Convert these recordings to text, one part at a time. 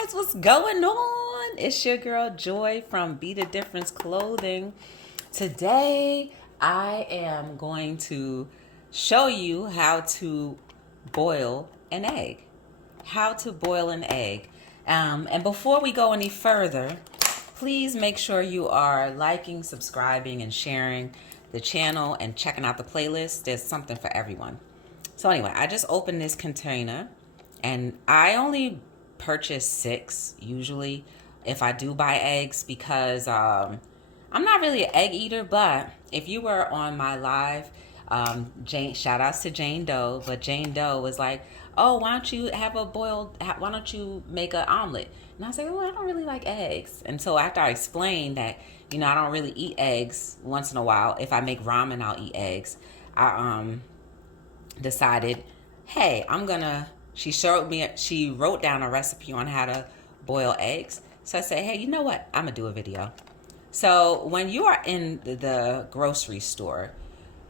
guys, what's going on? It's your girl Joy from Be the Difference Clothing. Today I am going to show you how to boil an egg. How to boil an egg. And before we go any further, please make sure you are liking, subscribing, and sharing the channel and checking out the playlist. There's something for everyone. So anyway, I just opened this container and I only purchase 6 usually if I do buy eggs because I'm not really an egg eater, but if you were on my live, Jane, shout outs to Jane Doe, but Jane Doe was like, oh, why don't you have a why don't you make an omelet? And I was like, oh, I don't really like eggs. And so after I explained that, I don't really eat eggs once in a while. If I make ramen, I'll eat eggs. I decided, hey, she wrote down a recipe on how to boil eggs. So I said, hey, you know what? I'm going to do a video. So when you are in the grocery store,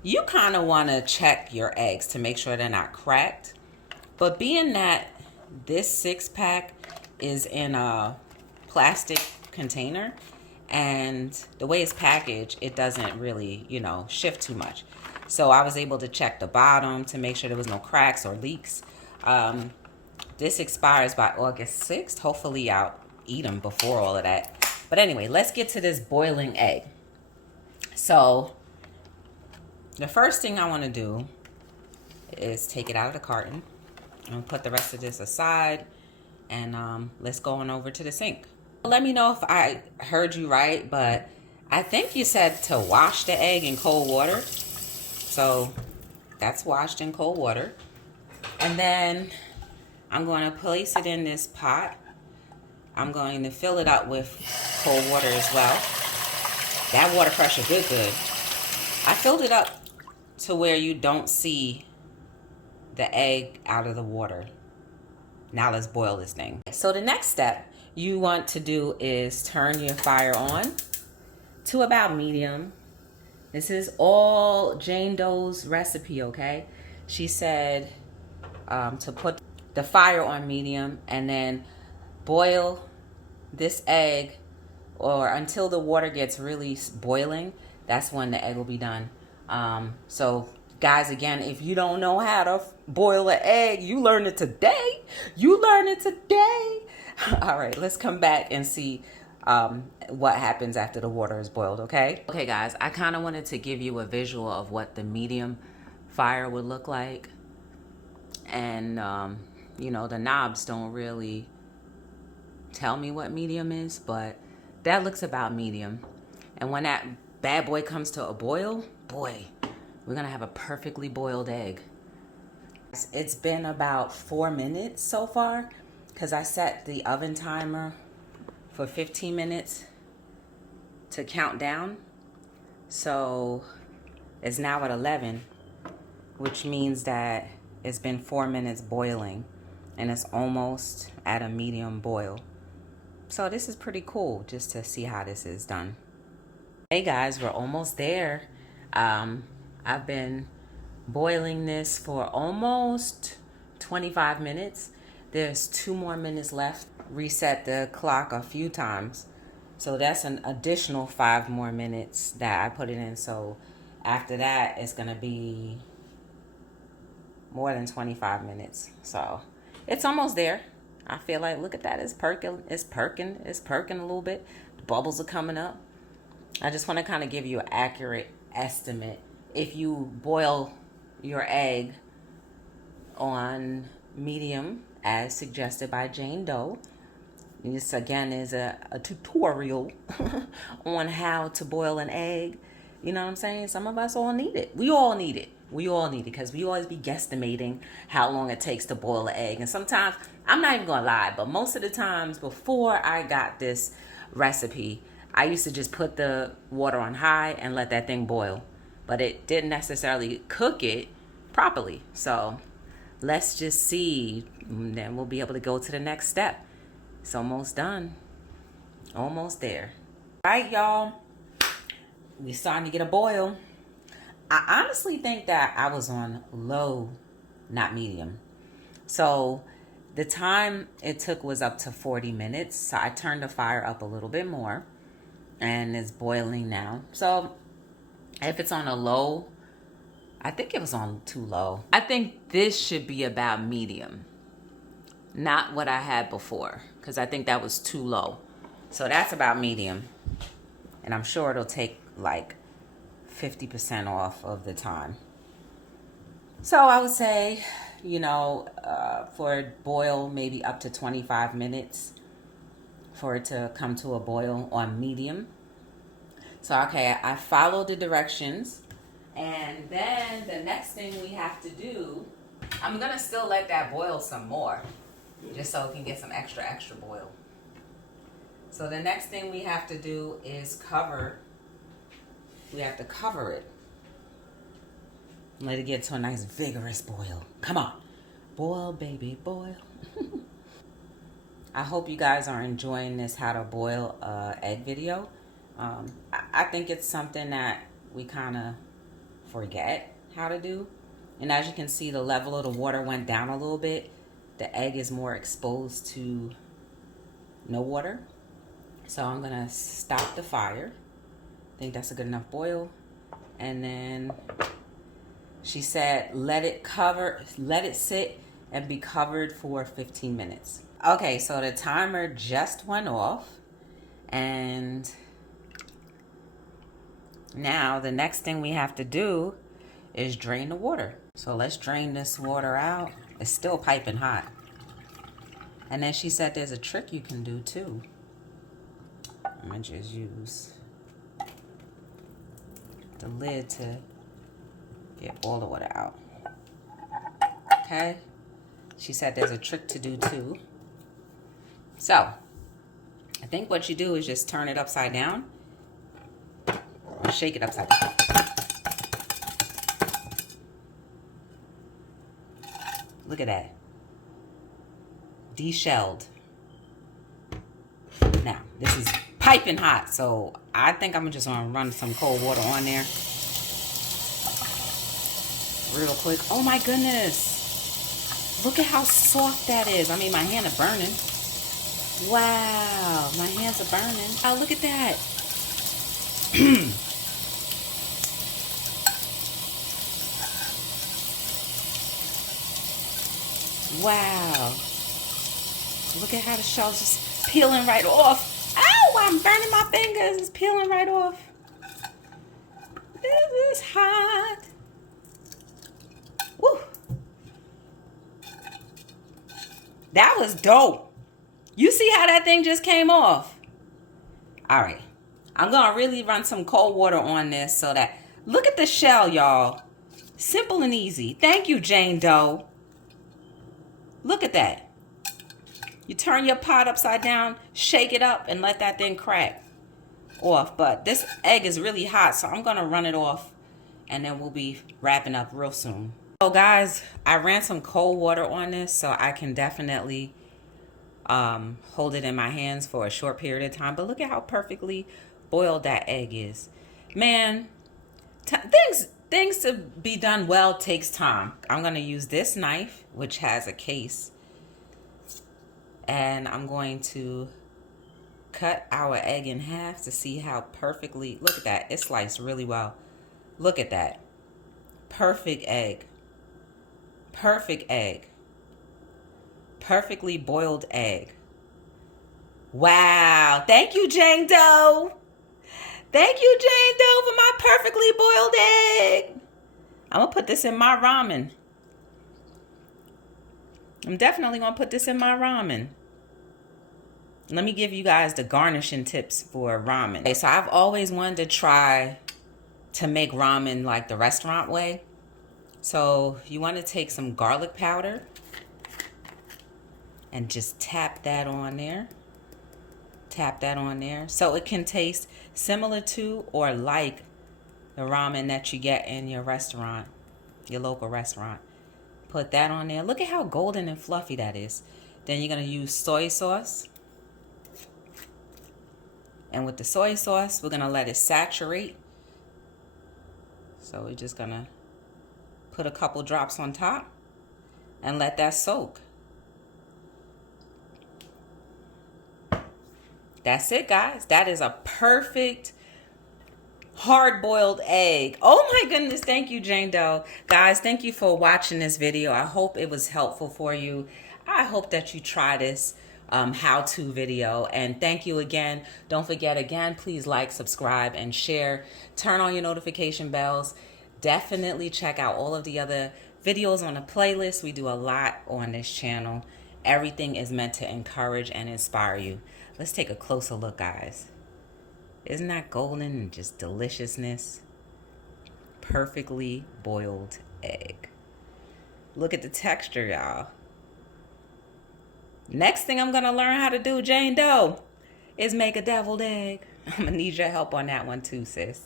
you kind of want to check your eggs to make sure they're not cracked. But being that this 6-pack is in a plastic container and the way it's packaged, it doesn't really, shift too much. So I was able to check the bottom to make sure there was no cracks or leaks. This expires by August 6th. Hopefully I'll eat them before all of that. But anyway, let's get to this boiling egg. So the first thing I want to do is take it out of the carton. I'm going to put the rest of this aside and let's go on over to the sink. Let me know if I heard you right, but I think you said to wash the egg in cold water. So that's washed in cold water. And then I'm going to place it in this pot. I'm going to fill it up with cold water as well. That water pressure good. I filled it up to where you don't see the egg out of the water. Now let's boil this thing. So the next step you want to do is turn your fire on to about medium. This is all Jane Doe's recipe, okay? She said to put the fire on medium and then boil this egg or until the water gets really boiling. That's when the egg will be done. So guys, again, if you don't know how to boil an egg, you learned it today. All right, let's come back and see what happens after the water is boiled, okay? Okay, guys, I kind of wanted to give you a visual of what the medium fire would look like. And, the knobs don't really tell me what medium is, but that looks about medium. And when that bad boy comes to a boil, boy, we're going to have a perfectly boiled egg. It's been about 4 minutes so far because I set the oven timer for 15 minutes to count down. So it's now at 11, which means that it's been 4 minutes boiling and it's almost at a medium boil. So this is pretty cool just to see how this is done. Hey guys, we're almost there. I've been boiling this for almost 25 minutes. There's 2 more minutes left. Reset the clock a few times. So that's an additional 5 more minutes that I put it in. So after that, it's going to be more than 25 minutes. So it's almost there. I feel like, look at that. It's perking a little bit. The bubbles are coming up. I just want to kind of give you an accurate estimate. If you boil your egg on medium, as suggested by Jane Doe, this again is a tutorial on how to boil an egg. You know what I'm saying? Some of us all need it. We all need it because we always be guesstimating how long it takes to boil an egg. And sometimes, I'm not even gonna lie, but most of the times before I got this recipe, I used to just put the water on high and let that thing boil. But it didn't necessarily cook it properly. So let's just see. Then we'll be able to go to the next step. It's almost done. Almost there. All right, y'all. We're starting to get a boil. I honestly think that I was on low, not medium. So The time it took was up to 40 minutes. So I turned the fire up a little bit more and it's boiling now. So if it's on a low, I think it was on too low. I think this should be about medium, not what I had before, because I think that was too low. So that's about medium. And I'm sure it'll take like 50% off of the time. So I would say, for boil, maybe up to 25 minutes for it to come to a boil on medium. So, okay, I followed the directions. And then the next thing we have to do, I'm going to still let that boil some more, just so it can get some extra boil. So the next thing we have to do is we have to cover it. Let it get to a nice vigorous boil. Come on. Boil, baby, boil. I hope you guys are enjoying this how to boil egg video. I think it's something that we kind of forget how to do. And as you can see, the level of the water went down a little bit. The egg is more exposed to no water. So I'm going to stop the fire. I think that's a good enough boil. And then she said, let it sit and be covered for 15 minutes. Okay, so the timer just went off. And now the next thing we have to do is drain the water. So let's drain this water out. It's still piping hot. And then she said there's a trick you can do too. I'm gonna just use the lid to get all the water out. Okay. She said there's a trick to do too. So, I think what you do is just turn it upside down. Or shake it upside down. Look at that. Deshelled. Now, this is piping hot, so I think I'm just gonna run some cold water on there real quick. Oh my goodness. Look at how soft that is. I mean, my hands are burning. Wow, my hands are burning. Oh, look at that. Wow. Look at how the shell's just peeling right off. Ow, I'm burning my fingers. It's peeling right off. This is hot. Woo. That was dope. You see how that thing just came off? All right. I'm going to really run some cold water on this so that... Look at the shell, y'all. Simple and easy. Thank you, Jane Doe. Look at that. You turn your pot upside down, shake it up, and let that thing crack off. But this egg is really hot, so I'm going to run it off, and then we'll be wrapping up real soon. So, guys, I ran some cold water on this, so I can definitely hold it in my hands for a short period of time. But look at how perfectly boiled that egg is. Man, things to be done well takes time. I'm going to use this knife, which has a case. And I'm going to cut our egg in half to see how perfectly... Look at that. It sliced really well. Look at that. Perfect egg. Perfect egg. Perfectly boiled egg. Wow. Thank you, Jane Doe. Thank you, Jane Doe, for my perfectly boiled egg. I'm going to put this in my ramen. I'm definitely going to put this in my ramen. Let me give you guys the garnishing tips for ramen. Okay, so I've always wanted to try to make ramen like the restaurant way. So you want to take some garlic powder and just tap that on there. Tap that on there. So it can taste similar to or like the ramen that you get in your restaurant, your local restaurant. Put that on there. Look at how golden and fluffy that is. Then you're going to use soy sauce. And with the soy sauce, we're going to let it saturate. So we're just going to put a couple drops on top and let that soak. That's it, guys. That is a perfect hard-boiled egg. Oh my goodness. Thank you, Jane Doe. Guys, thank you for watching this video. I hope it was helpful for you. I hope that you try this how-to video. And thank you again. Don't forget, again, please like, subscribe, and share. Turn on your notification bells. Definitely check out all of the other videos on the playlist. We do a lot on this channel. Everything is meant to encourage and inspire you. Let's take a closer look, guys. Isn't that golden and just deliciousness? Perfectly boiled egg. Look at the texture, y'all. Next thing I'm gonna learn how to do, Jane Doe, is make a deviled egg. I'm gonna need your help on that one too, sis.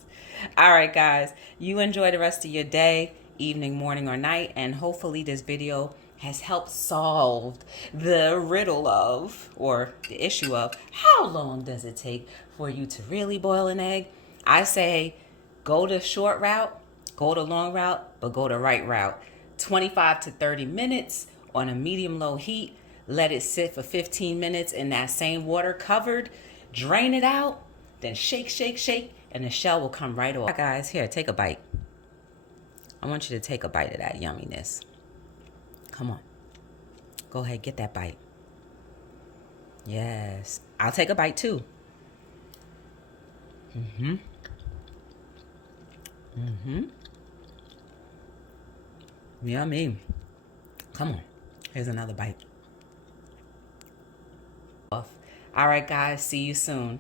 All right, guys, you enjoy the rest of your day, evening, morning, or night, and hopefully this video has helped solve the riddle of, or the issue of, how long does it take for you to really boil an egg? I say go the short route, go the long route, but go the right route. 25 to 30 minutes on a medium-low heat. Let it sit for 15 minutes in that same water covered. Drain it out, then shake, shake, shake, and the shell will come right off. Guys, here, take a bite. I want you to take a bite of that yumminess. Come on. Go ahead, get that bite. Yes. I'll take a bite too. Yummy. Come on. Here's another bite. All right, guys. See you soon.